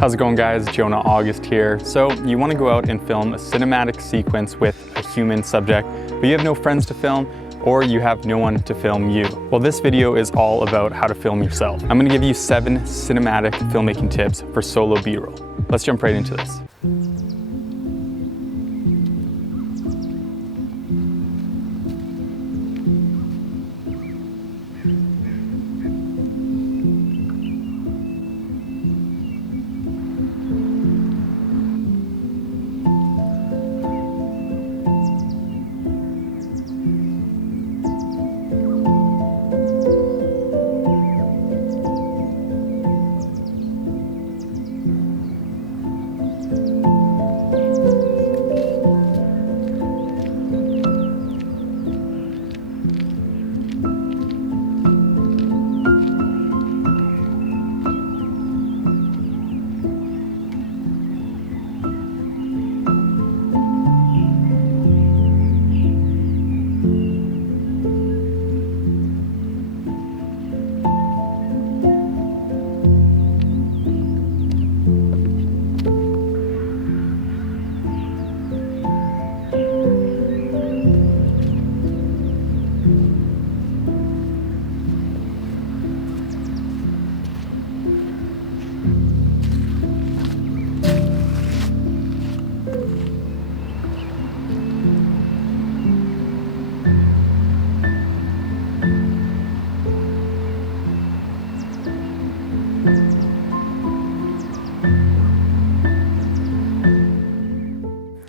How's it going, guys? Jonah August here. So you want to go out and film a cinematic sequence with a human subject, but you have no friends to film or you have no one to film you. Well, this video is all about how to film yourself. I'm going to give you 7 cinematic filmmaking tips for solo B-roll. Let's jump right into this.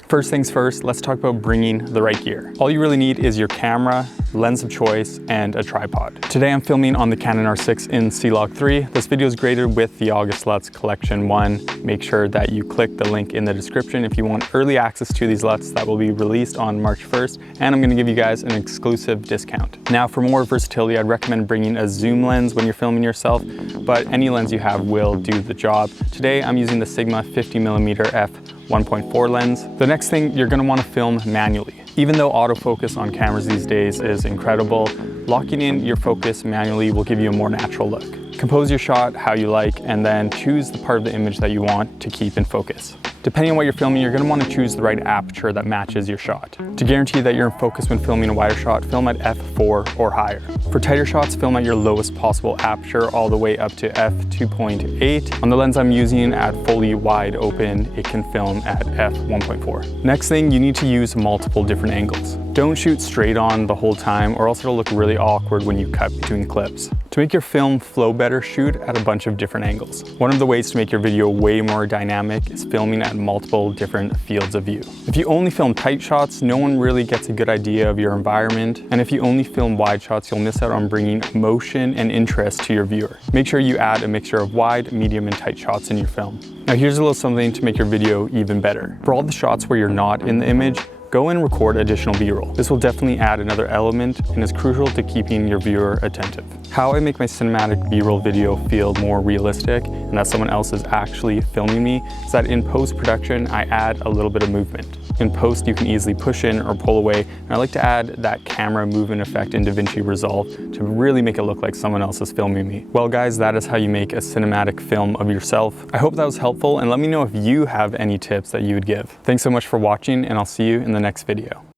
First things first, let's talk about bringing the right gear. All you really need is your camera, lens of choice, and a tripod. Today I'm filming on the Canon R6 in C-Log 3. This video is graded with the August LUTs Collection 1. Make sure that you click the link in the description if you want early access to these LUTs that will be released on March 1st, and I'm gonna give you guys an exclusive discount. Now, for more versatility, I'd recommend bringing a zoom lens when you're filming yourself, but any lens you have will do the job. Today I'm using the Sigma 50mm f1.4 lens. The next thing, you're gonna wanna film manually. Even though autofocus on cameras these days is incredible, locking in your focus manually will give you a more natural look. Compose your shot how you like, and then choose the part of the image that you want to keep in focus. Depending on what you're filming, you're gonna wanna choose the right aperture that matches your shot. To guarantee that you're in focus when filming a wider shot, film at f4 or higher. For tighter shots, film at your lowest possible aperture all the way up to f2.8. On the lens I'm using at fully wide open, it can film at f1.4. Next thing, you need to use multiple different angles. Don't shoot straight on the whole time, or else it'll look really awkward when you cut between clips. To make your film flow better, shoot at a bunch of different angles. One of the ways to make your video way more dynamic is filming at multiple different fields of view. If you only film tight shots, no one really gets a good idea of your environment. And if you only film wide shots, you'll miss out on bringing emotion and interest to your viewer. Make sure you add a mixture of wide, medium, and tight shots in your film. Now here's a little something to make your video even better. For all the shots where you're not in the image, go and record additional B-roll. This will definitely add another element and is crucial to keeping your viewer attentive. How I make my cinematic B-roll video feel more realistic and that someone else is actually filming me is that in post-production, I add a little bit of movement. In post, you can easily push in or pull away, and I like to add that camera movement effect in DaVinci Resolve to really make it look like someone else is filming me. Well guys, that is how you make a cinematic film of yourself. I hope that was helpful, and let me know if you have any tips that you would give. Thanks so much for watching, and I'll see you in the next video.